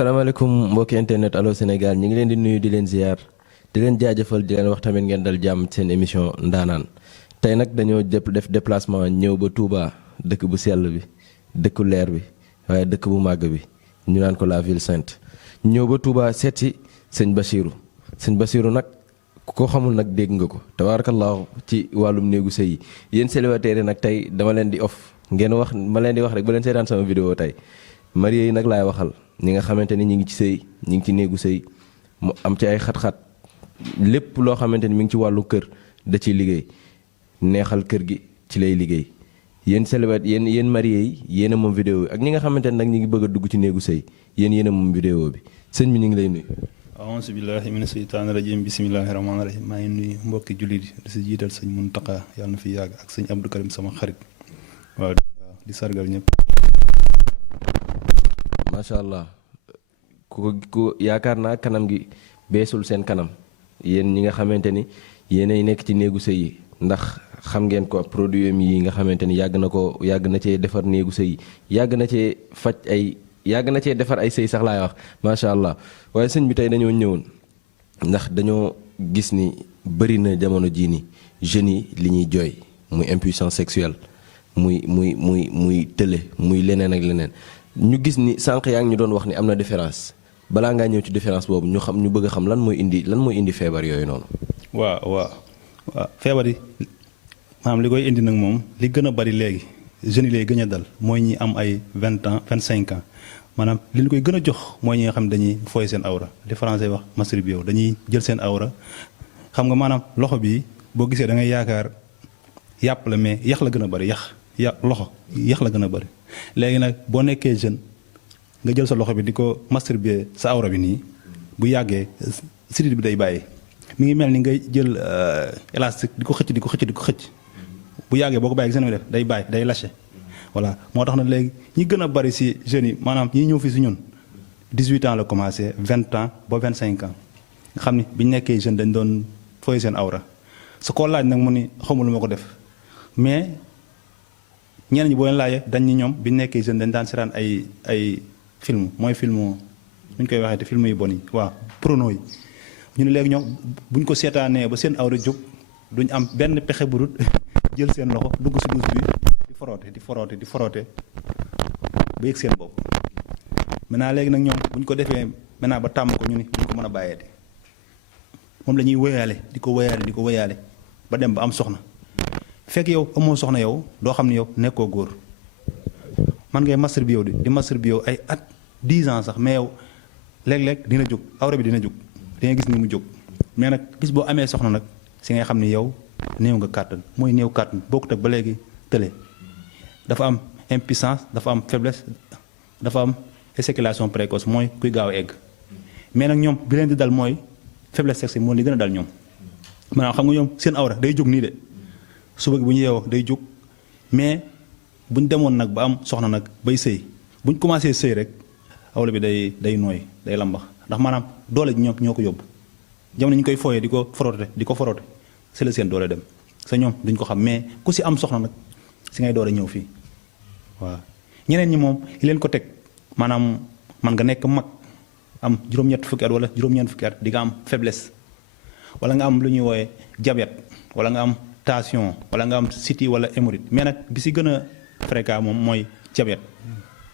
salaamaaleykum mbokki internet Allô Sénégal ñu ngi leen di nuyu di leen ziar di leen jaajëfal di leen wax tamit ngeen dal jàmm seen émission ndaanaan tey nag dañoo def déplacement ñëw ba Touba dëkk bu sell bi dëkku leer bi waaye dëkk bu màgg bi ñu naan ko la ville sainte ñëw ba Touba seet si sëñ Bassirou nag ku ko xamul nag dégg nga ko tabaarakallaahu ci wàllum néegu sëy yi yéen célibataire yi nag tey dama leen di ngeen wax ma leen di wax rek ba leen seetaan sama vidéo tey marié yi nag laay waxal ñi nga xamante ni ñi ngi ci sëy ñi ngi ci néegu sëy mu am ci ay xat-xat lépp loo xamante ni mi ngi ci wàllu kër da ciy liggéey neexal kër gi ci lay liggéey yéen célibataire yéen marié yi yéen a moom vidéo bi ak ñi nga xamante ni nag ñi ngi bëgg a dugg ci néegu sëy yéen a moom vidéo bi sëñ bi ñu ngi lay nuyu. auzu billaahi mina seytaani rajiim bismillaahi rahmaani rahiim maa ngi nuyu mbokki jullit yi di si jiital sëñ Muntaxa yàlla na fi yàgg ak sëñ Abdou Karim sama xarit waaw di sargal ñëpp. macha allah ku yaakaar naa kanam gi beesul seen kanam yéen ñi nga xamante ni yéenay nekk ci néegu sëy yi ndax xam ngeen ko produit yi nga xamante ni yàgg na cee defar néegu sëy yi yàgg na cee defar ay sëy sax laay wax macha allah waaye sëñ bi tey dañoo ñëwoon ndax dañoo gis ni bëri na jamono jii ni jeunes yi li ñuy jooy muy impuissance sexuelle muy tële muy leneen ak leneen ñu gis ni sànq yaa ngi ñu doon wax ni am na différence balaa ngaa ñëw ci différence boobu ñu bëgg a xam lan mooy indi feebar yooyu noonu. waaw feebar yi maanaam li koy indi nag moom li gën a bari léegi jeunes yi lay gën a dal mooy ñi am ay 20 ans 25 ans maanaam li ñu koy gën a jox mooy ñi nga xam ne dañuy fooy seen awra li français wax masturbé dañuy jël seen awra xam nga maanaam loxo bi boo gisee da ngay yaakaar yàpp la mais yax la gën a bari loxo yax la gën a bari léegi nag boo nekkee jeune nga jël sa loxo bi di ko masturbé sa awra bi nii bu yàggee sidit bi day bàyyi mi ngi mel ni ngay jël élastique di ko xëcc bu yàggee boo ko bàyyi gis nga def day bàyyi day lâché voilà moo tax na léegi ñi gën a bari si jeunes yi maanaam ñi ñëw fi si ñun 18 ans la commencé 20 ans ba 25 ans nga xam ni bi ñu nekkee jeune dañ doon fooy seen awra su ko laaj nag mu ni xamul lu ma ko def mais ñenn ñi boo leen laajee dañ ni ñoom bi ñu nekkee jeune dañ daan seetaan ay film mooy film nu ñu koy waxee te film yu bon yi waaw prono yi ñu ne léegi ñoom buñ ko seetaanee ba seen awra jóg duñ am benn pexe bu dul jël seen loxo dugg si douche bi di foroote ba yëg seen bopp maintenant léegi nag ñoom buñ ko defee maintenant ba tàmm ko ñu ni duñ ko mën a bàyyeete moom la ñuy di ko wéyaale ba dem ba am soxna fekk yow amoo soxna yow doo xam ne yow nekkoo góor man ngay masturbé yow di masturbé yow ay at 10 ans sax mais yow léeg-léeg dina jóg awra bi dina jóg di nga gis ni mu jóg mais nag bis boo amee soxna nag si ngay xam ni yow néew nga kàttan mooy néew kàttan bokkut ak ba léegi tële dafa am impuissance dafa am faiblesse dafa am éjaculation précoce mooy kuy gaaw a egg mais nag ñoom bi leen di dal mooy faiblesse sexuelle moo li gën a dal ñoom maanaam xam nga ñoom seen awra day jóg nii de suba gi bu ñu yeewoo day jóg mais bu ñu demoon nag ba am soxna nag bay sëy bu ñu commencé sëy rek awra bi day nooy day lambax ndax maanaam doole ji ñoom ñoo ko yóbbu jamono ñu koy fooyee di ko foroote c'est la seen doole dem sa ñoom duñ ko xam mais ku si am soxna nag si ngay doole ñëw fii waaw ñeneen ñi moom li leen ko teg maanaam man nga nekk mag am juróom-ñett fukki at wala juróom-ñeent fukki at di nga am faiblesse wala nga am lu ñuy wooye diabète wala nga am tension wala nga am siti wala hémorroïde mais nag bi si gën a fréquent moom mooy diabète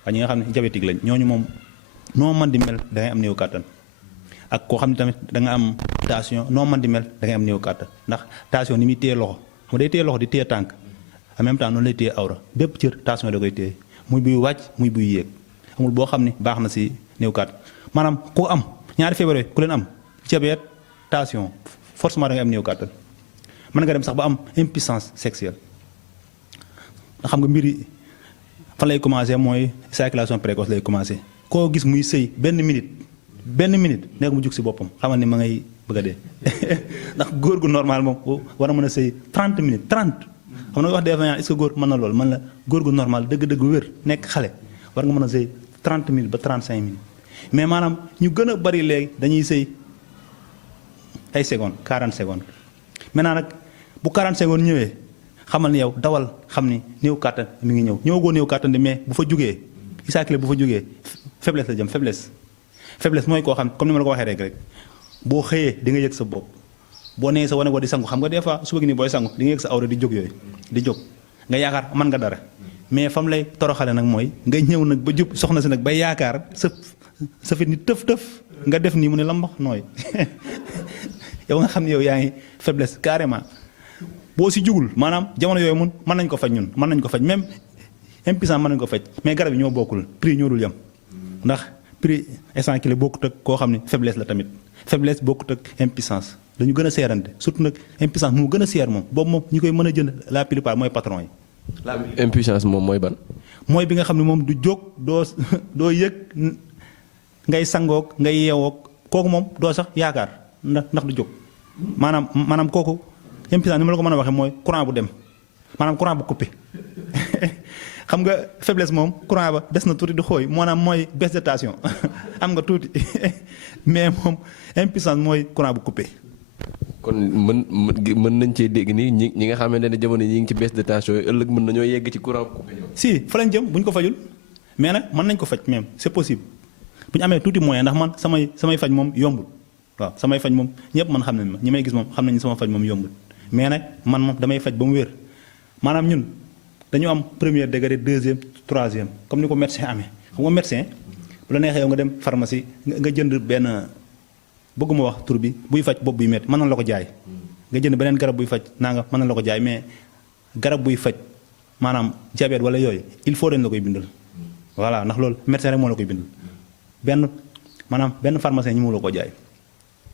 waaye ñi nga xam ne diabétique lañ ñooñu moom noo man di mel da ngay am néew kàttan ak koo xam ne tamit da nga am tension noo man di mel da ngay am néew kàttan ndax tension ni muy téye loxo mu day téye loxo di téye tànk en même temps noonu lay téye awra bépp cër tension da koy téye muy buy wàcc muy buy yéeg amul boo xam ne baax na si néew kàttan maanaam ku am ñaari feebar ku leen am diabète tension forcément da ngay am néew kàttan mën nga dem sax ba am impuissance sexuelle nga xam nga mbir yi fan lay commencé mooy éjaculation précoce lay commencé koo gis muy sëy benn minute nekk mu jug si boppam xamal ni ma ngay bëgg a dee ndax góor gu normal moom war a mën a sëy 30 minutes 30 xam na nga wax des fois est-ce que góor mën na loolu man la góor gu normal dëgg-dëgg wér nekk xale war nga mën a sëy 30 minutes ba 35 minutes mais maanaam ñu gën a bari léegi dañuy sëy ay secondes 40 secondes maintenant nag bu 40 secondes ñëwee xamal ni yow dawal xam ni néew kàttan mi ngi ñëwagoo néew kàttan di mais bu fa jugee isaakile bu fa jógee faiblesse la jëm faiblesse faiblesse mooy koo xam comme ni ma la ko waxee rek boo xëyee di nga yëg sa bopp boo nee sa wane ko di sangu xam nga des fois suba gi nii booy sangu di nga yëg sa awra di jóg yooyu di jóg nga yaakaar mën nga dara mais fam lay toroxale nag mooy nga ñëw nag ba jub soxna si nag bay yaakaar sa fit ni tëf nga def nii mu ne lambax nooy yow nga xam ne yow yaa ngi faiblesse carrément boo si jugul maanaam jamono yooyu mun mën nañ ko faj ñun mën nañ ko faj même impuissant mën nañ ko faj mais garab yi ñoo bokkul prix ñoo dul yem ndax prix instant ki la bokkut ak koo xam ne faiblesse la tamit faiblesse bokkut ak impuissance dañu gën a seerante surtout nag impuissance moo gën a seer moom boobu moom ñi koy mën a jënd la plupart mooy patron yi. impuissance moom mooy ban. mooy bi nga xam ne moom du jóg doo yëg ngay sangoog ngay yeewoog kooku moom doo sax yaakaar ndax du jóg maanaam kooku impuissance ni ma la ko mën a waxee mooy courant bu dem maanaam courant bu coupé xam nga faiblesse moom courant ba des na tuuti di xooy maanaam mooy baisse de tension am nga tuuti mais moom impuissance mooy courant bu coupé. kon mën nañ cee dégg ni ñi nga xamante ne jamono ñi ngi ci baisse de tension yi ëllëg mën nañoo yegg ci courant bu coupé. si fa lañ jëm bu ñu ko fajul mais nag mën nañ ko faj même c'est possible bu ñu amee tuuti moyen ndax man samay faj moom yombul waaw samay faj moom ñëpp man xam nañ ma ñi may gis moom xam nañ sama faj moom yombul mais nag man moom damay faj ba mu wér maanaam ñun dañu am premier degré deuxième troisième comme ni ko médecin amee xam nga médecin bu la neexee yow nga dem pharmacie nga jënd benn bëgguma wax tur bi buy faj bopp buy métti mën na la ko jaay nga jënd beneen garab buy faj naa nga mën na la ko jaay mais garab buy faj maanaam diabète wala yooyu il faut dañ la koy bindal voilà ndax loolu médecin rek moo la koy bindal benn pharmacien ñi mu la ko jaay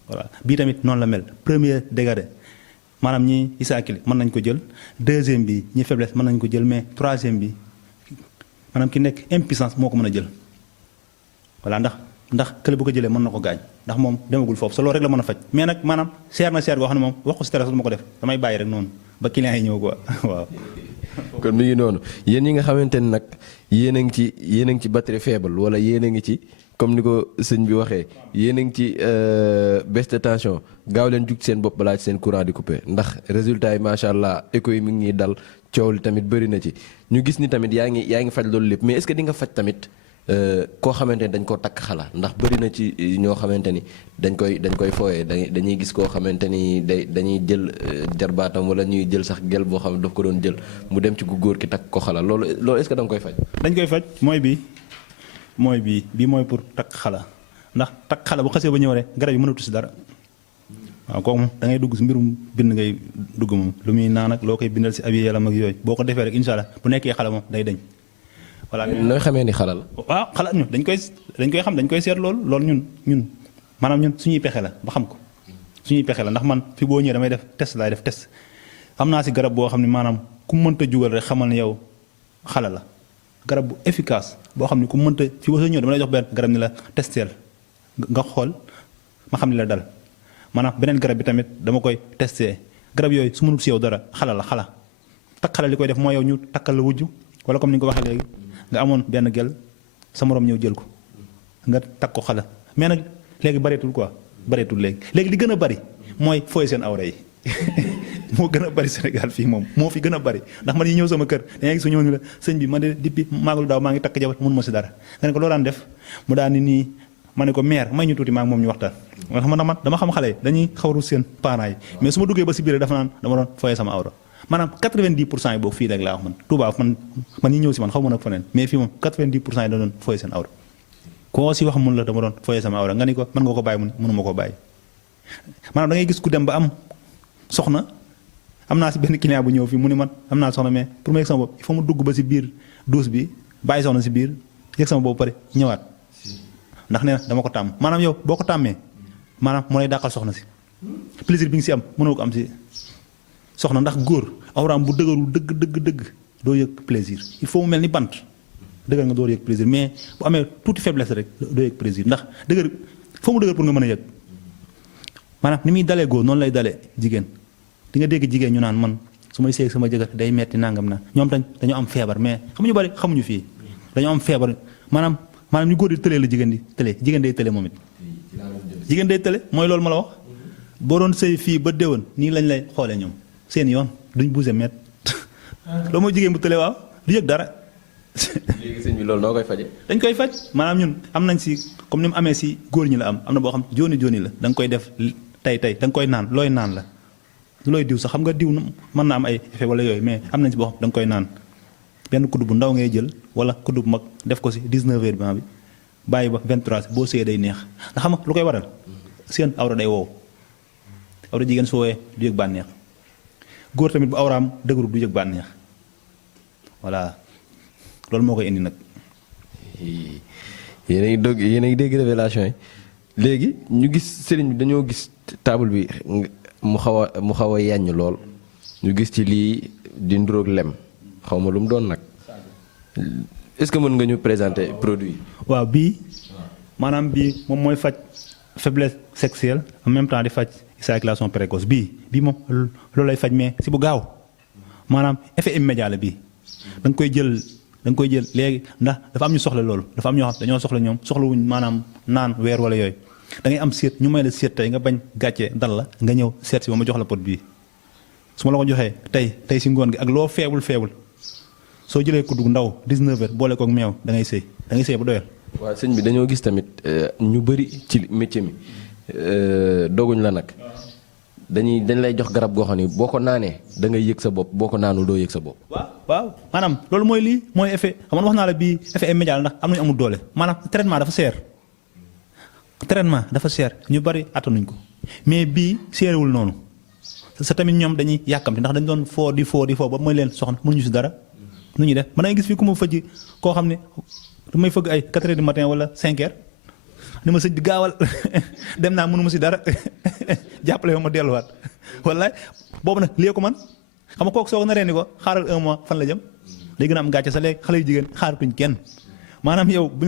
voilà bii tamit noonu la mel premier degré maanaam ñi isaakili mën nañ ko jël deuxième bi ñi faiblesse mën nañ ko jël mais troisième bi maanaam ki nekk impuissance moo ko mën a jël voilà ndax kële bu ko jëlee mën na ko gaañ ndax moom demagul foofu sa loolu rek la mën a faj mais nag maanaam seer na seer goo xam ne moom wax ko stress du ma ko def damay bàyyi rek noonu ba client yi ñëw quoi waaw. kon mi ngi noonu yéen ñi nga xamante ne nag yéen a ngi ci batterie faible wala yéen a ngi ci comme ni ko sëñ bi waxee yéen a ngi ci baisse de tension gaaw leen jug seen bopp balaa ci seen courant di coupé ndax résultat yi macha allah écho yi mi ngi ñuy dal coow li tamit bëri na ci ñu gis ni tamit yaa ngi faj loolu lépp mais est-ce que di nga faj tamit koo xamante ni dañ koo takk xala ndax bëri na ci ñoo xamante ni dañ koy fooyee dañuy gis koo xamante ni dañuy jël jarbaatam wala ñuy jël sax gel boo xam ne daf ko doon jël mu dem ci ku góor ki takk ko xala loolu est-ce que da nga koy faj. dañ koy faj mooy bii mooy pour takk xala ndax takk xala bu xasee ba ñëw rek garab yi mënatu si dara waaw kooku moom da ngay dugg si mbirum bind ngay dugg moom lu muy naan ak loo koy bindal si abi yaram ak yooyu boo ko defee rek incha allah bu nekkee xala moom day dañ. voilà nooy xamee ni xala la. waaw xala ñu dañ koy xam dañ koy seet loolu ñun maanaam ñun suñuy pexe la ba xam ko suñuy pexe la ndax man fi boo ñëwee damay def test laay def test am naa si garab boo xam ne maanaam ku mënta jugal rek xamal ne yow xala la garab bu efficace boo xam ne ku mënta fi boo ñëwee dama lay jox benn garab ni la testeel nga xool ma xam ne la dal maanaam beneen garab bi tamit dama koy testé garab yooyu su mënul si yow dara xala la xala takk xala li koy def mooy yow ñu takkal la wujj wala comme ni nga ko waxee léegi nga amoon benn gel sa morom ñëw jël ko nga takk ko xala mais nag léegi bareetul quoi bareetul léegi li gën a bari mooy fooy seen awra yi moo gën a bari Sénégal fii moom moo fi gën a bari ndax man yi ñëw sama kër da ngay gis ñëw ni la sëñ bi man de depuis maagalu daaw maa ngi takk jabar mun ma si dara nga ne ko loo daan def mu daan ni nii ma ne ko mère may ñu tuuti maa ngi moom ñu waxtaan man dama xam xale yi dañuy xawru seen parents yi mais su ma duggee ba si biir dafa naan dama doon fooyee sama awra maanaam 90% yi boobu fii rek laa wax man Touba man ñi ñëw si man xaw ma nag feneen mais fii moom 90% yi da doon fooyee seen awra koo si wax mun la dama doon fooyee sama awra nga ni ko mën nga ko bàyyi mënuma ko bàyyi maanaam da ngay gis ku dem ba am soxna am naa si benn client bu ñëw fii mu ni man am naa soxna mais pour ma yëg sama bopp il faut mu dugg ba si biir douche bi bàyyi soxna si biir yëg sama bopp pare ñëwaat ndax nee na dama ko tàmm maanaam yow boo ko tàmmee maanaam moo lay dàqal soxna si plaisir bi nga si am mënoo ko am si soxna ndax góor awraam bu dëgërul dëgg doo yëg plaisir il faut mu mel ni bant dëgër nga door yëg plaisir mais bu amee tuuti faiblesse rek doo yëg plaisir ndax dëgër foo mu dëgër pour nga mën a yëg maanaam ni muy dalee góor noonu lay dalee jigéen di nga dégg jigéen ñu naan man su may seeg sama jëkkër day metti nangam na ñoom dañoo am feebar mais xamuñu bari xamuñu fii dañoo am feebar maanaam ñu góor di tëlee la jigéen di tëlee jigéen day tëlee moom it jigéen day tëlee mooy loolu ma la wax boo doon sëy fii ba déwén nii lañ lay xoolee ñoom seen yoon duñ bougé met loolu mooy jigéen bu tëlee waaw du yëg dara léegi sëñ bi loolu noo koy faje dañ koy faj maanaam ñun am nañ si comme ni mu amee si góor ñi la am na boo xam jooni la da nga koy def tey da nga koy naan looy naan la looy diw sax xam nga diw mën na am ay effet wala yooyu mais am nañ si boo xam da nga koy naan benn kudd bu ndaw ngay jël wala kudd bu mag def ko si 19 heures bi bàyyi ba 23 boo sëyee day neex ndax xam nga lu koy waral seen awra day wow awra jigéen su woowee du yëg bànneex góor tamit bu awraam dëgëru du yëg bànneex voilà loolu moo koy indi nag. yéen a ngi dégg révélation yi léegi ñu gis sëriñ bi dañoo gis table bi mu xaw a yàññ lool ñu gis ci lii di nduróog lem xaw ma lu mu doon nag est-ce que mën nga ñu présenter produit. waaw bii maanaam bii moom mooy faj faiblesse sexuelle en même temps di faj éjaculation précoce bii moom loolu lay faj mais si bu gaaw maanaam effet immédiat la bii da nga koy jël léegi ndax dafa am ñu soxla loolu dafa am ñoo xam dañoo soxla ñoom soxlawuñ maanaam naan weer wala yooyu da ngay am seet ñu may la seet tey nga bañ gàccee dal la nga ñëw seet si ba ma jox la pot bii su ma la ko joxee tey si ngoon gi ak loo feebul soo jëlee kudd gu ndaw 19 heures boole koog meew da ngay sëy ba doyal. waaw sëñ bi dañoo gis tamit ñu bëri ci métier mi doguñ la nag dañ lay jox garab goo xam ne boo ko naanee da ngay yëg sa bopp boo ko naanul doo yëg sa bopp. waaw maanaam loolu mooy lii mooy effet xam nga wax naa la bii effet immédiat ndax am nañu amul doole maanaam traitement dafa seer ñu bari attanuñ ko mais bii seerewul noonu sa tamit ñoom dañuy yàkkamti ndax dañ doon foo di foo ba mooy leen soxna mënuñu si dara nu ñuy def mën ngay gis fii ku ma fëgg koo xam ne du may fëgg ay 4 heures du matin wala 5 heures ni ma sëñ bi gaawal dem naa mënuma si dara jàppale ma delluwaat wallaay boobu nag lii ko man xam nga kooku soo ko naree ni ko xaaral 1 mois fan la jëm day gën a am gàcce sa léegi xale yu jigéen xaaratuñ kenn maanaam yow bu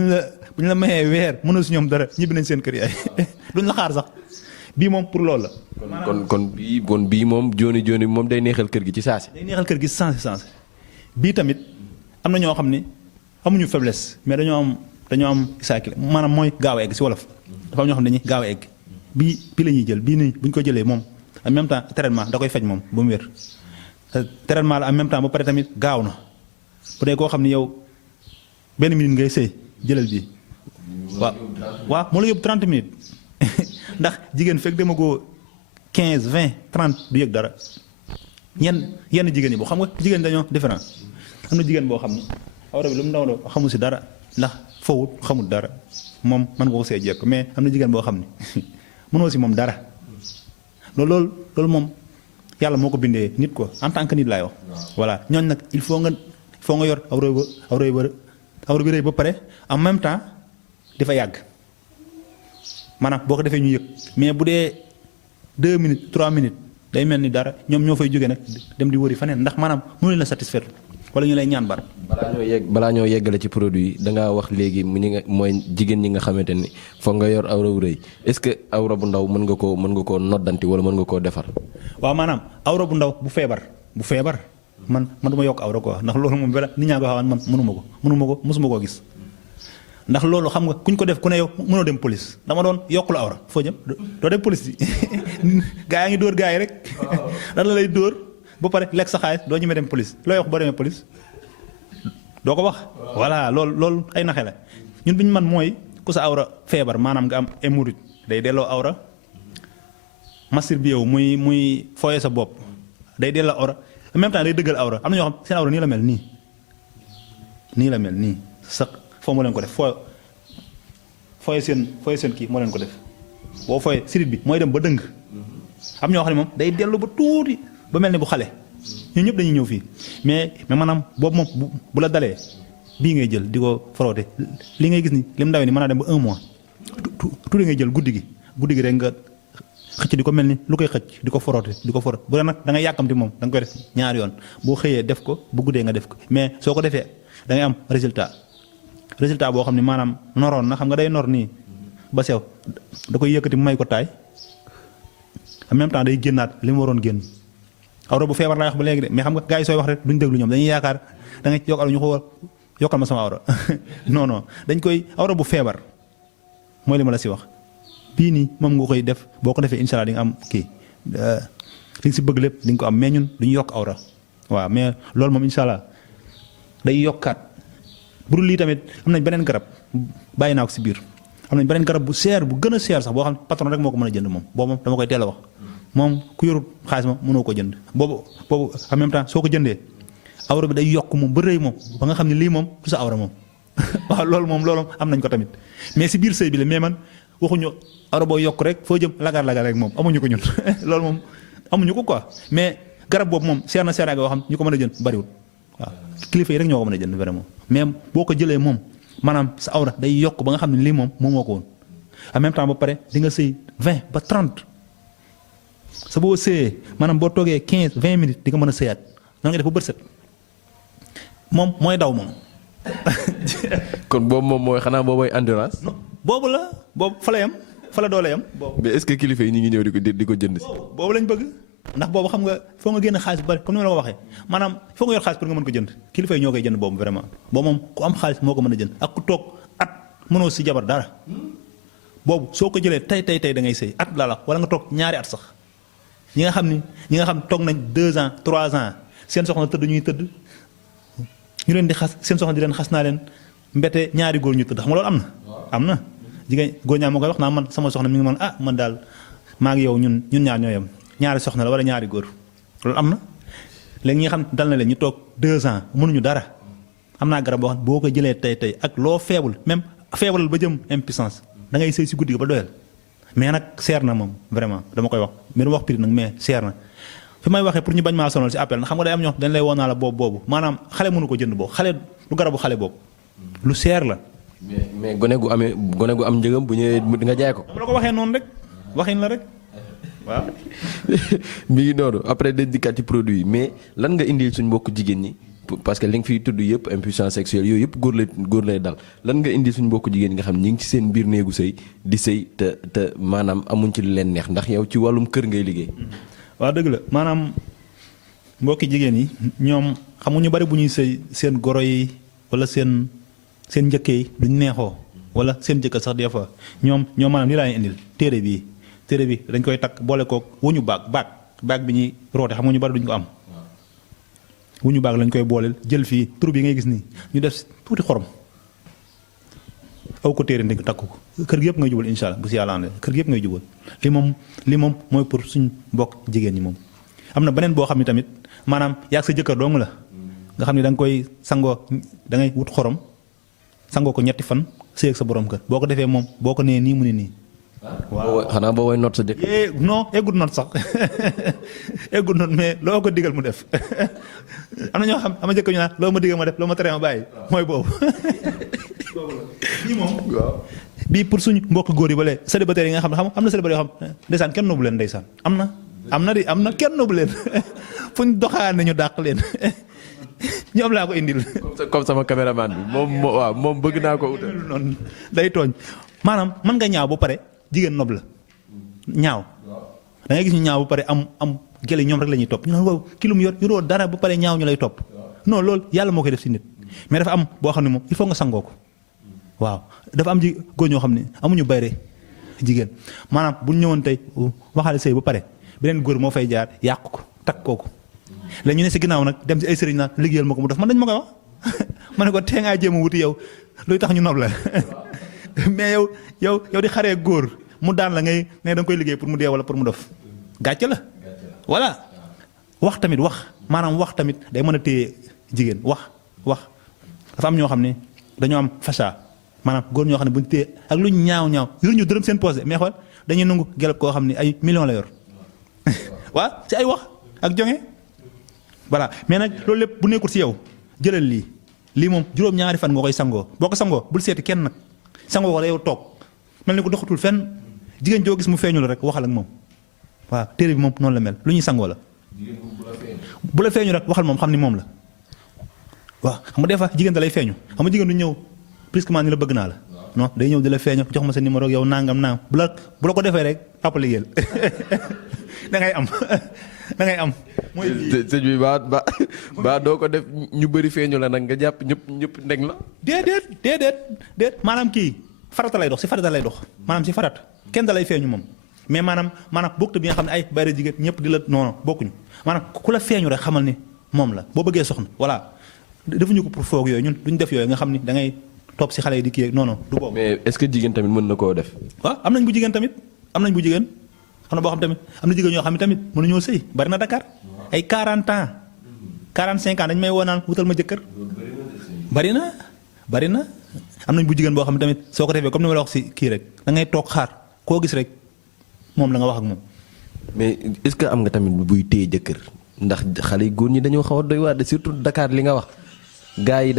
ñu la mayee weer mënoo si ñoom dara ñibbi nañ seen kër yaay duñ la xaar sax bii moom pour loolu la. kon bii moom jooni moom day neexal kër gi ci saasi. day neexal kër gi sens bii tamit am na ñoo xam ne amuñu faiblesse mais dañoo am saakile maanaam mooy gaaw a egg si wolof dafa am ñoo xam ne dañuy gaaw a egg bii la ñuy jël bii nii bu ñu ko jëlee moom en même temps traitement da koy faj moom ba mu wér traitement la en même temps ba pare tamit gaaw na bu dee koo xam ne yow benn minute ngay sëy jëlal bii waaw moo la yóbbu 30 minutes ndax jigéen fekk dama ko 15 20 30 du yëg dara yenn jigéen ñi boo xam nga jigéen dañoo différent am na jigéen boo xam ne awra bi lu mu ndaw la xamul si dara ndax fowut xamul dara moom mën nga ko see jekk mais am na jigéen boo xam ne mënoo si moom dara loolu moom yàlla moo ko bindee nit ko en tant que nit laay wax. voilà ñooñ nag il faut nga yor awra bi rëy ba pare en même temps dafa yàgg maanaam boo ko defee ñu yëg mais bu dee 2 minutes 3 minutes day mel ni dara ñoom ñoo fay jógee nag dem di wëri faneen ndax maanaam mënuñ la satisfaire wala ñu lay ñaan bar. balaa ñoo yeggale ci produit yi da ngaa wax léegi mooy jigéen ñi nga xamante ni foog nga yor awra wu rëy est-ce que awra bu ndaw mën nga koo noddanti wala mën nga koo defar. waaw maanaam awra bu ndaw bu feebar man du ma yokk awra quoi ndax loolu moom benn nit ñaa ko xawan man mënuma ko mosuma koo gis. ndax loolu xam nga kuñ ko def ku ne yow mënoo dem police dama doon yokkul awra foo jëm doo dem police bi gaa yaa ngi dóor gaa yi rek lan la lay dóor ba pare lekk sa xaalis doo ñemee dem police looy wax boo demee police doo ko wax. voilà loolu ay naxe la ñun bi ñu man mooy ku sa awra feebar maanaam nga am hémorroïde day delloo awra masturbé yow muy fooyee sa bopp day delloo awra en même temps day dëggal awra am na ñoo xam seen awra nii la mel nii sax. foo moo leen ko def fooye seen kii moo leen ko def boo fooye sirit bi mooy dem ba dëng am ñoo xam ne moom day dellu ba tuuti ba mel ne bu xale ñun ñëpp dañuy ñëw fii mais maanaam boobu moom bu la dalee bii ngay jël di ko frotté li ngay gis ni lim ndawee ni mën naa dem ba 1 mois tuuti ngay jël guddi gi rek nga xëcc di ko mel ni lu koy xëcc di ko frotté bu dee nag da ngay yàkkamti moom da nga koy def ñaari yoon boo xëyee def ko bu guddee nga def ko mais soo ko defee da ngay am résultat boo xam ne maanaam noroon na xam nga day nor nii ba sew da koy yëkkati may ko taay en même temps day génnaat li mu waroon génn awra bu feebar laay wax ba léegi de mais xam nga gars yi sooy wax rek duñ déglu ñoom dañuy yaakaar da nga yokkal ñu ko yokkal ma sama awra non dañ koy awra bu feebar mooy li ma la si wax bii nii moom nga koy def boo ko defee incha allah di nga am kii li nga si bëgg lépp di nga ko am mais ñun duñu yokk awra waaw mais loolu moom incha allah day yokkaat bu dul lii tamit am nañ beneen garab bàyyi naa ko si biir am nañ beneen garab bu seer bu gën a seer sax boo xam ne patron rek moo ko mën a jënd moom boobu moom dama koy teel a wax moom ku yorul xaalis ma mënoo ko jënd boobu en même temps soo ko jëndee awra bi day yokk moom ba rëy moom ba nga xam ne lii moom du sa awra moom waaw loolu am nañ ko tamit mais si biir sëy bi la mais man waxuñu awra boo yokk rek foo jëm lagar rek moom amuñu ko ñun loolu moom amuñu ko quoi mais garab boobu moom seer na seeraay boo xam ñu ko mën a jënd bariwul waaw kilifa yi rek ñoo ko mën a jënd vraiment mais boo ko jëlee moom maanaam sa awra day yokk ba nga xam ne lii moom moo ko woon en même temps ba pare di nga sëy 20 ba 30 sa boo sëyee maanaam boo toogee 15 20 minutes di nga mën a sëyaat nan nga def ba bët set moom mooy daw moom. kon boobu moom mooy xanaa boobooy endurance. boobu la boobu fa la yam fa la doole yam. mais est-ce que kilifa yi ñu ngi ñëw di ko jënd si. boobu lañ bëgg ndax boobu xam nga foo nga génn xaalis bu bari comme ni ma la ko waxee maanaam foo nga yor xaalis pour nga mën ko jënd kilifa yi ñoo koy jënd boobu vraiment boobu moom ku am xaalis moo ko mën a jënd ak ku toog at mënoo si jabar dara boobu soo ko jëlee tey da ngay sëy at laa la wala nga toog ñaari at sax ñi nga xam toog nañ 2 ans 3 ans seen soxna tëdd ñuy tëdd ñu leen di xas seen soxna di leen xas naa leen mbete ñaari góor ñu tëdd xam nga loolu am na jigéen góor ñaa moo koy wax naa man sama soxna mi ngi man man daal maa ngi yow ñun ñaar ñoo yem ñaari soxna la wala ñaari góor loolu am na léegi ñi nga xam dal na leen ñu toog 2 ans mënuñu dara am naa garab boo xam boo ko jëlee tey ak loo feebul même feebulal ba jëm impuissance da ngay sëy si guddi gi ba doyal mais nag seer na moom vraiment dama koy wax mais dama wax prix nag mais seer na fi may waxee pour ñu bañ maa sonal si appel na xam nga day am ñoo dañ lay woon naa la boobu maanaam xale mënu ko jënd boobu xale lu garabu xale boobu lu seer la. mais gone gu am njëgam bu ñëwee nga jaay ko. dama la ko waxee noonu rek waxin la rek waaw. mi ngi noonu après dañ dikkaat ci produit yi mais lan nga indil suñ mbokk jigéen ñi parce que li nga fiy tudd yëpp impuissance sexuelle yooyu yëpp góor lay dal lan nga indil suñ mbokk jigéen ñi nga xam ñi ngi ci seen biir néegu sëy di sëy te maanaam amuñ ci lu leen neex ndax yow ci wàllum kër ngay liggéey. waaw dëgg la maanaam mbokki jigéen yi ñoom xamuñu bari bu ñuy sëy seen goro yi wala seen njëkke yi duñ neexoo wala seen jëkkër sax des fois ñoom maanaam ni laa leen indil téere bi dañ koy takk boole koog wuñu baag bi ñuy roote xam nga ñu bari duñ ko am wuñu baag lañ koy booleel jël fii tur bi ngay gis nii ñu def tuuti xorom aw ko téere ndink takk ko kër gi yëpp ngay jubal incha allah bu si yàlla àndee kër gi yëpp ngay jubal li moom mooy pour suñ mbokk jigéen ñi moom. am na beneen boo xam ne tamit maanaam yaa sa jëkkër dong la nga xam ne da nga koy sangoo da ngay wut xorom sangoo ko 3 fan sëy ak sa borom kër boo ko defee moom boo ko nee nii mu ne nii. waaw xanaa boo woy noot sa jëkkër. non eggut noot sax eggut noot mais loo ko digal mu def am na ñoo xam ama jëkkër ñu naan loo ma digal ma def loo ma teree ma bàyyi mooy boobu. bii moom bii pour suñu mbokk góor yi ba lee célibataire yi nga xam ne am na célibataire yoo xam ndeysaan kenn noobu leen ndeysaan am na kenn noobu leen fu ñu doxaan ñu dàq leen ñoom laa ko indil. comme sama caméraman bi moom bëgg naa ko utal. noonu day tooñ maanaam mën nga ñaaw ba pare jigéen nob la ñaaw da ngay gis ñu ñaaw ba pare am gele ñoom rek la ñuy topp ñu naan waaw ki lu mu yoroo dara ba pare ñaaw ñu lay topp non loolu yàlla moo koy def si nit mais dafa am boo xam ne moom il faut nga sangoo ko waaw dafa am góor ñoo xam ne amuñu bayre jigéen maanaam bu ñu ñëwoon tey waxaale sëy ba pare beneen góor moo fay jaar yàq ko takk kooku léegi ñu ne si ginnaaw nag dem si ay sëriñ naan liggéeyal ma ko mu def man dañ ma koy wax ma ne ko tee ngaa jéem a wuti yow luy tax ñu nob la mais yow di xaree góor mu daan la ngay ne da nga koy liggéey pour mu dee wala pour mu dof gàcce la voilà wax tamit maanaam wax tamit day mën a téye jigéen wax dafa am ñoo xam ne dañoo am facha maanaam góor ñoo xam ne bu ñu téye ak lu ñaaw yoruñu dërëm seen poche mais xool dañuy nangu gelab koo xam ne ay millions la yor waaw ci ay wax ak jonge voilà mais nag loolu lépp bu nekkul ci yow jëlal lii moom juróom-ñaari fan nga koy sangoo boo ko sangoo bul seeti kenn nag sangoo wala yow toog mel ni ko doxatul fenn jigéen joo gis mu feeñu la rek waxal ak moom waaw téere bi moom noonu la mel lu ñuy sangoo la. bu la feeñu rek waxal moom xam ni moom la waaw xam nga des fois jigéen da lay feeñu xam nga jigéen du ñëw brusquement ni la bëgg naa la non day ñëw di la feeñu jox ma sa numéro yow nangam bu la ko defee rek papa liggéeyal da ngay am. mooy sëñ bi ba doo ko def ñu bëri feeñu la nag nga jàpp ñëpp ndeg la. déedéet maanaam kii farata lay dox si farata lay dox maanaam si farata kenn da lay feeñu moom mais maanaam bokkut bi nga xam ne ay bayre jigéen ñëpp di la non bokkuñu maanaam ku la feeñu rek xamal ni moom la boo bëggee soxna voilà defuñu ko pour foog yooyu ñun duñ def yooyu nga xam ni da ngay topp si xale yi di kii non non du boobu. mais est-ce que jigéen tamit mën na koo def. waaw am nañ bu jigéen tamit am na boo xam tamit am na jigéen ñoo xam ne tamit mënuñoo sëy bari na Dakar ay 40 ans 45 ans dañ may woo naan wutal ma jëkkër. bari na am nañ bu jigéen boo xam ne tamit soo ko defee comme ni ma la wax si kii rek da ngay toog xaar koo gis rek moom la nga wax ak moom. mais est-ce que am nga tamit buy téye jëkkër ndax xale yu góor ñi dañoo xaw a doy waar surtout Dakar li nga wax gars yi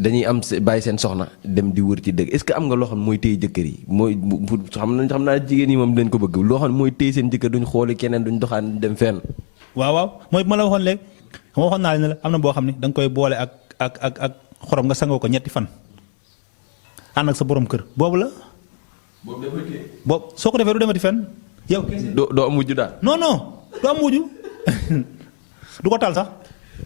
dañuy am bàyyi seen soxna dem di wër ci dëgg est-ce que am nga loo xam ne mooy téye jëkkër yi mooy xam naa jigéen yi moom dañ ko bëgg loo xam ne mooy téye seen jëkkër duñ xooli keneen duñ doxaan dem fenn. waaw mooy ma la waxoon léegi xam nga waxoon naa la am na boo xam ne da nga koy boole ak xorom nga sangoo ko ñetti fan ànd ak sa borom kër boobu la. boobu da koy téye. boobu soo ko defee du demati fenn yow. doo am wujju daal. non du am wujju du ko tal sax.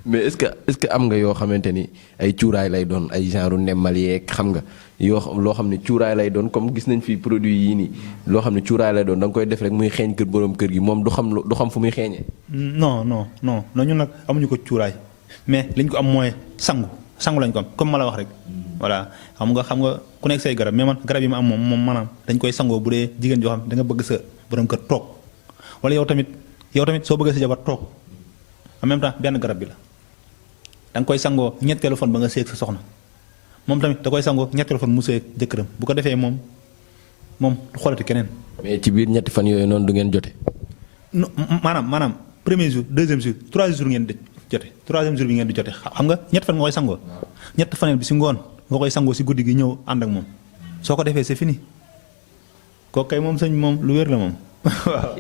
mais est-ce que am nga yoo xamante ni ay cuuraay lay doon ay genre nemmal yeeg xam nga loo xam ne cuuraay lay doon comme gis nañ fi produit yii nii loo xam ne cuuraay lay doon da nga koy def rek muy xeeñ kër borom kër gi moom du xam fu muy xeeñee. non ñun nag amuñu ko cuuraay mais liñ ko am mooy sangu lañ ko am comme ma la wax rek. voilà xam nga ku nekk say garab mais man garab yi ma am moom maanaam dañ koy sangoo bu dee jigéen joo xam da nga bëgg sa borom kër toog wala yow tamit soo bëggee sa jabar toog en même temps benn garab bi la. da nga koy sangoo ñetteelu fan ba nga seeg sa soxna moom tamit da koy sangoo ñetteelu fan mu seeg jëkkëram bu ko defee moom du xoolati keneen. mais ci biir ñetti fan yooyu noonu du ngeen jote. non maanaam premier jour deuxième jour troisième jour ngeen di jote troisième jour bi ngeen di jote xam nga ñetti fan nga koy sangoo. ñetti faneel bi si ngoon nga koy sangoo si guddi gi ñëw ànd ak moom soo ko defee c'est fini kooku kay moom sëñ moom lu wér la moom waaw.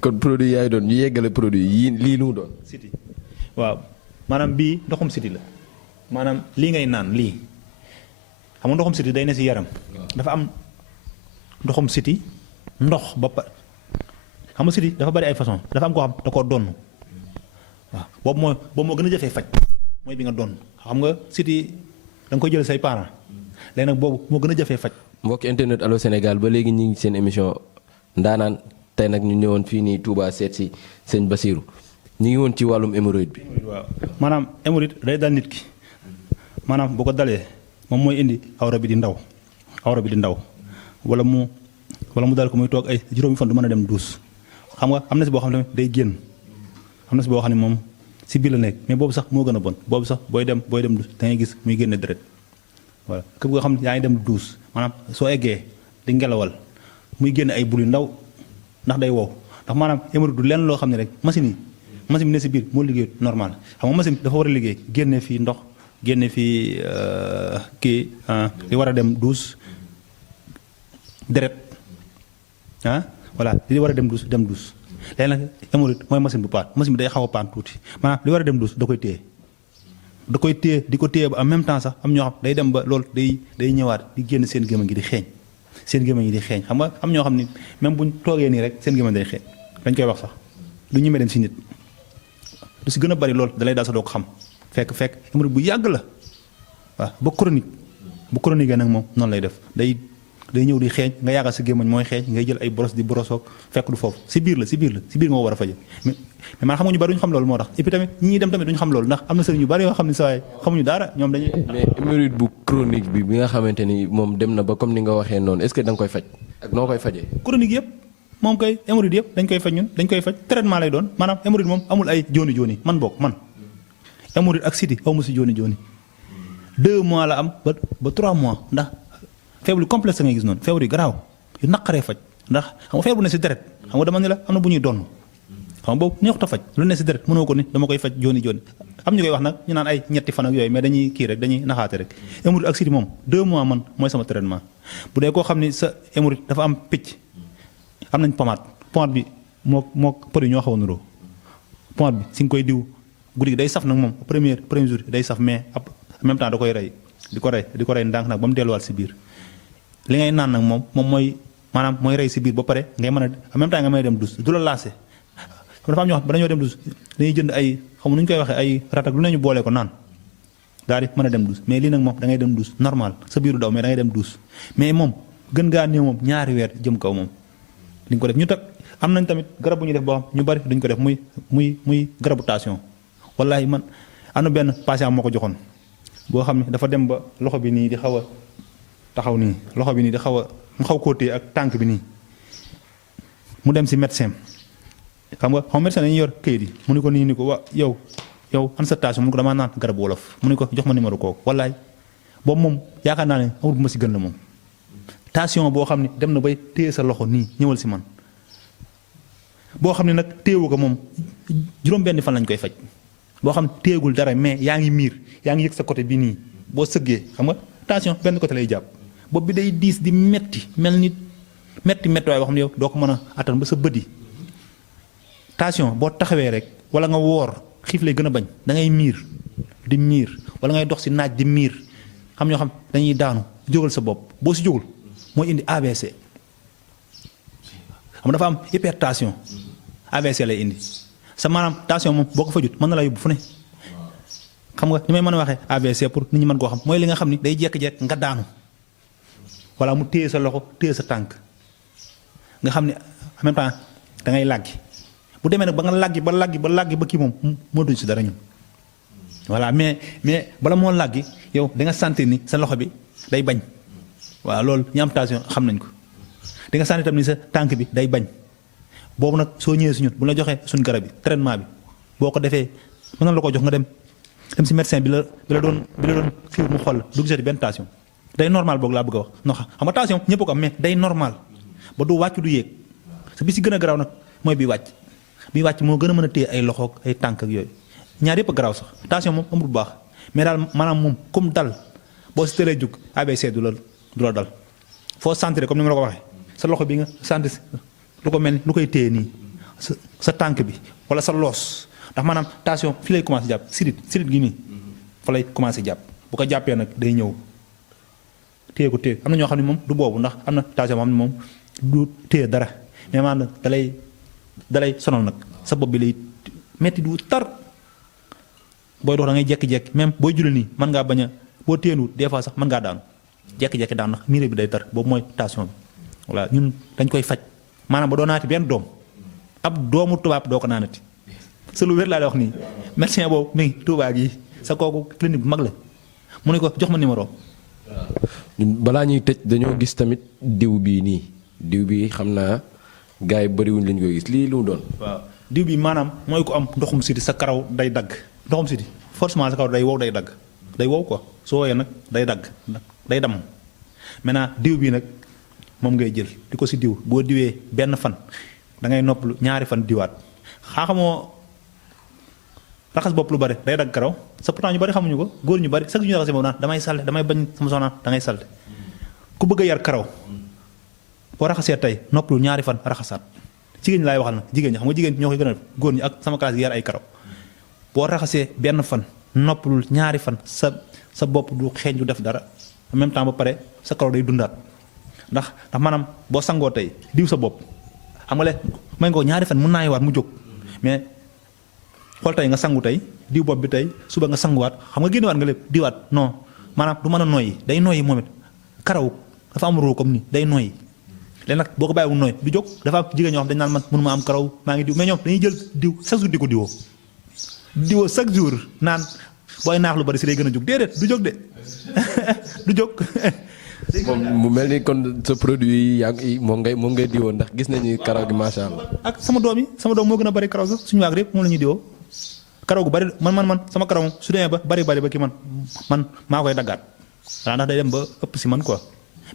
kon produit yaay doon ñu yeggale produit yii lii lu mu doon. siti waaw. maanaam bii ndoxum siti la maanaam lii ngay naan lii xam nga ndoxum siti day ne si yaram dafa am ndoxum siti ndox ba pare xam nga siti dafa bari ay façon dafa am koo xam da koo donn waaw boobu moo gën a jafee faj mooy bi nga donn xam nga siti da nga koy jël say parents léegi nag boobu moo gën a jafee faj. mbokk internet Allô Sénégal ba léegi ñu ngi seen émission ndaanaan tey nag ñu ñëwoon fii nii Touba seet si sëñ Bassirou ñu ngi woon ci wàllum hémorroïde bi. waaw maanaam hémorroïde day dal nit ki maanaam bu ko dalee moom mooy indi awra bi di ndaw wala mu dal ko muy toog ay juróomi fan du mën a dem duus xam nga am na si boo xam ne day génn am na si boo xam ne moom si biir la nekk mais boobu sax moo gën a bon boobu sax booy dem duus da ngay gis muy génne deret voilà képp koo xam ne yaa ngi dem duus maanaam soo eggee di ngelawal muy génne ay bul yu ndaw ndax day wow ndax maanaam hémorroïde du lenn loo xam ne rek machine bi ne si biir moo liggéey normal xam nga machine dafa war a liggéey génne fii ndox génne fii li war a dem douche deret voilà li war a dem douche léegi nag hémorroïde mooy machine bu paan machine bi day xaw a paan tuuti maanaam li war a dem douche da koy téye di ko téye ba en même temps sax am ñoo xam day dem ba loolu day ñëwaat di génn seen gémmiñ gi di xeeñ xam nga am ñoo xam ni même buñ toogee nii rek seen gémmiñ day xeeñ dañ koy wax sax du ñemee dem si nit lu si gën a bari loolu dalay daal sa doo ko xam fekk hémorroïde bu yàgg la waaw ba chronique nag moom noonu lay def day ñëw di xeeñ nga yàggal sa gémmañ mooy xeeñ ngay jël ay brosse di brosoog fekk du foofu si biir nga war a faje mais man xam nga ñu bari duñu xam loolu moo tax et puis tamit ñi dem tamit duñu xam loolu ndax am na sëriñ yu bari yoo xam ne saa xamuñu dara ñoom dañuy. mais hémorroïde bu chronique bi nga xamante ni moom dem na ba comme ni nga waxee noonu est-ce que da nga koy faj ak noo koy fajee. chronique yëpp moom koy hémorroïde yëpp dañ koy faj traitement lay doon maanaam hémorroïde moom amul ay jooni man hémorroïde ak siti amu si jooni 2 mois la am ba 3 mois ndax feebar yu complexe ngay gis noonu feebar yu garaaw yu naqaree faj ndax xam nga feebar bu ne si deret xam nga dama ne la am na bu ñuy donn xam nga boobu neexut a faj lu ne si deret mënoo ko ni dama koy faj jooni am ñu koy wax nag ñu naan ay ñetti fan ak yooyu mais dañuy kii rek dañuy naxaate rek hémorroïde ak siti moom 2 mois man mooy sama traitement bu dee koo xam ni sa hémorroïde dafa am picc am nañ pommade bi moo përi ñoo xaw a nuroo pommade bi si nga koy diw guddi gi day saf nag moom premier jour day saf mais en même temps da koy rey di ko rey ndànk nag ba mu delluwaat si biir li ngay naan nag moom mooy maanaam mooy rey si biir ba pare ngay mën a en même temps nga mën a dem douche du la laase dafa am ñoo xam ba dañoo dem douche dañuy jënd ay xam nu ñu koy waxee ay rat ak lu ne ñu boolee ko naan daal di mën a dem douche mais lii nag moom da ngay dem douche normal sa biiru daw mais da ngay dem douche mais moom gën ngaa néew moom 2 weer jëm kaw moom li nga ko def ñu tag am nañ tamit garab bu ñuy def boo xam ñu bari duñ ko def muy garabu tension wallahi man am na benn patient moo ko joxoon boo xam ne dafa dem ba loxo bi nii di xaw a taxaw nii loxo bi nii di xaw a mu xaw koo téye ak tànk bi nii mu dem si médecin xam nga médecin dañuy yor këyit yi mu ni ko nii ni ko yow an sa tension mu ni ko damaa naan garab wolof mu ni ko jox ma numéro kooku wallaay boobu moom yaakaar naa ne amul bu ma si gën la moom tension boo xam ne dem na bay téye sa loxo nii ñëwal si man boo xam ne nag téewu ko moom juróom-benn fan lañ koy faj boo xam ne téegul dara mais yaa ngi miir yaa ngi yëg sa côté bi nii boo sëggee xam nga tension benn côté lay jàpp bopp bi day diis di metti mel ni metti waaye boo xam ne yow doo ko mën a attan ba sa bët yi tension boo taxawee rek wala nga woor xiif lay gën a bañ da ngay miir di miir wala ngay dox si naaj di miir xam ñoo xam dañuy daanu jógal sa bopp boo si jógul mooy indi AVC xam dafa am hypertension AVC lay indi sa maanaam tension moom boo ko fajut mën na la yóbbu fu ne xam nga ni may mën a waxee AVC pour nit ñi mën koo xam mooy li nga xam ni day jekk-jekk nga daanu wala mu téye sa loxo téye sa tànk nga xam ne en même temps da ngay làggi bu demee nag ba nga làggi ba kii moom moo duñ si dara ñun voilà mais bala moo làggi yow da nga sentir ni sa loxo bi day bañ waaw loolu ñi am tension xam nañ ko di nga sentir tam ni sa tànk bi day bañ boobu nag soo ñëwee si ñun bu la joxee suñ garab bi traitement bi boo ko defee mën na la ko jox nga dem si médecin bi la doon fiir mu xool du gisati benn tension day normal boog laa bëgg a wax non xam nga tension ñëpp ko am mais day normal ba du wàcc du yéeg sa bi si gën a garaaw nag mooy bi wàcc moo gën a mën a téye ay loxo ak ay tànk ak yooyu ñaar yëpp a garaaw sax tension moom amul bu baax mais daal maanaam moom comme dal boo si tëlee jug ABC du la dal foo sentir comme ni ma la ko waxee sa loxo bi nga sentir lu ko mel ni lu koy téye nii sa tànk bi wala sa loos ndax maanaam tension fi lay commencé jàpp sirit gi nii fa lay commencé jàpp bu ko jàppee nag day ñëw téye ko téye am na ñoo xam ne moom du boobu ndax am na tension moo xam ne moom du téye dara mais maanaam dalay sonal nag sa bopp bi lay metti du tar booy dox da ngay jekki-jekki même booy julli nii mën ngaa bañ a boo téyenuwut des fois sax mën ngaa daanu jekki-jekki daanu ndax miire bi day tar boobu mooy tension bi voilà ñun dañ koy faj maanaam ba doo naati benn doom ab doomu tubaab doo ko naanati sa lu wér laa lay wax nii médecin boobu mi ngi tubaab yi sa kooku clinique bu mag la mu ne ko jox ma numéro. balaa ñuy tëj dañoo gis tamit diw bii nii diw bi xam naa gars yi bëriwuñ lañ koy gis lii lu mu doon. waaw diw bi maanaam mooy ko am ndoxum siti sa karaw day dagg ndoxum siti forcément sa karaw day wow day dagg day wow quoi soo woowee nag day dagg day damm maintenant diw bi nag moom ngay jël di ko si diw boo diwee benn fan da ngay noppalu ñaari fan diwaat xaaxamoo raxas bopp lu bari day dagg karaw sa pourtant ñu bari xamuñu ko góor ñu bari sax ñu raxas boobu naan damay salte damay bañ sama soxna da ngay salte ku bëgg a yar karaw boo raxasee tey noppalu ñaari fan raxasaat jigéen ñi laay waxal nag jigéen ñi xam nga jigéen ñoo koy gën a góor ñi ak sama classe gi yar ay karaw boo raxasee benn fan noppalul ñaari fan sa bopp du xeeñ du def dara en même temps ba pare sa karaw day dundaat ndax maanaam boo sangoo tey diw sa bopp xam nga le may nga ko ñaari fan mun naa yeewaat mu jóg mais xool tey nga sangu tey diw bopp bi tey suba nga sanguwaat xam nga génnewaat nga lépp diwaat non maanaam du mën a noyyi day noyyi moom it karaw dafa am roo comme ni day noyyi léegi nag boo ko bàyyiwul nooy du jóg dafa am jigéen ñoo xam dañ naan man mënuma am karaw maa ngi diw mais ñoom dañuy jël diw chaque jour di ko diwoo chaque jour naan booy naax lu bari si day gën a jóg déedéet du jóg de du jóg. moom mu mel ni kon sa produit yi yaa ngi moom ngay diwoo ndax gis nañu karaw gi macha allah. ak sama doom moo gën a bari karaw sax suñu waag yëpp moom la ñuy diwoo karaw gu bari man sama karaw su demee ba bari ba kii man maa koy daggaat waaw ndax day dem ba ëpp si man quoi.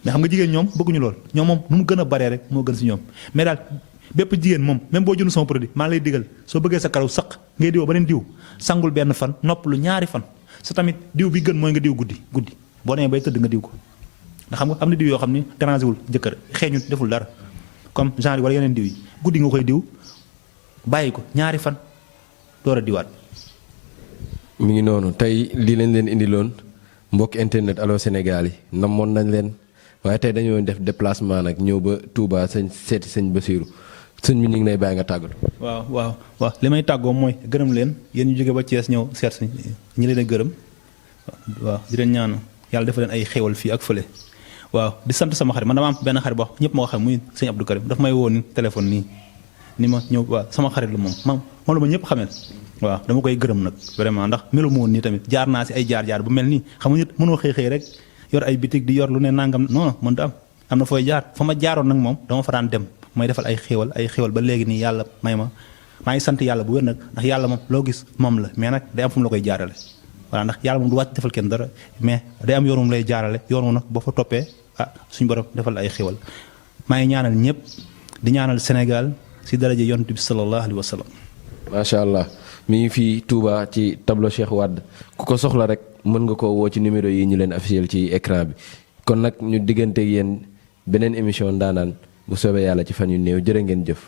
mais xam nga jigéen ñoom bëgguñu lool ñoom moom nu mu gën a baree rek moo gën si ñoom mais daal bépp jigéen moom même boo jënd sama produit maa lay digal soo bëggee sa karaw saq ngay diwoo beneen diw sangul benn fan noppalu ñaari fan sa tamit diw bi gën mooy nga diw guddi boo demee bay tëdd nga diw ko ndax xam nga am na diw yoo xam ni dérangé wul jëkkër xeeñul deful dara comme genre yi wala yeneen diw yi guddi nga koy diw bàyyi ko ñaari fan door a diwaat. mi ngi noonu tey lii lañ leen indiloon mbokk internet Allô Sénégal yi namoon nañ leen. waaye tey dañoo def déplacement nag ñëw ba Touba seeti sëñ Bassirou sëñ bi ñu ngi lay bàyyi nga tàggatu. waaw li may tàggoo mooy gërëm leen yéen ñu jóge ba Thiès ñëw seet si ñi leen a gërëm waaw di leen ñaan yàlla dafa leen ay xéwal fii ak fële waaw di sant sama xarit man dama am benn xarit boo ñëpp ma ko xam muy sëñ Abdou Karim daf may woo ni téléphone nii ni ma ñëw waaw sama xarit la moom moom la ma ñëpp xamee waaw dama koy gërëm nag vraiment ndax melu ma woon nii tamit jaar naa si ay jaar-jaar bu mel nii xam nga nit mënoo xëy rek yor ay bitig di yor lu ne nangam non mën da am na fooy jaar fa ma jaaroon nag moom dama fa daan dem may defal ay xéewal ba léegi nii yàlla may ma maa ngi sant yàlla bu wér nag ndax yàlla moom loo gis moom la mais nag day am fu mu la koy jaarale voilà ndax yàlla moom du wàcc defal kenn dara mais day am yoon wu mu lay jaarale yoon wu nag boo fa toppee suñu borom defal ay xéewal maa ngi ñaanal ñëpp di ñaanal Sénégal si daraja yonent bi sallallahu alayhi wa sallam. macha allah mi ngi fii Touba ci tableau Cheikh Wade ku ko soxla rek mën nga koo woo ci numéro yi ñu leen affiché ci écran bi kon nag ñu digganteeg yéen beneen émission ndaanaan bu soobee yàlla ci fan yu néew jërë ngeen jëf.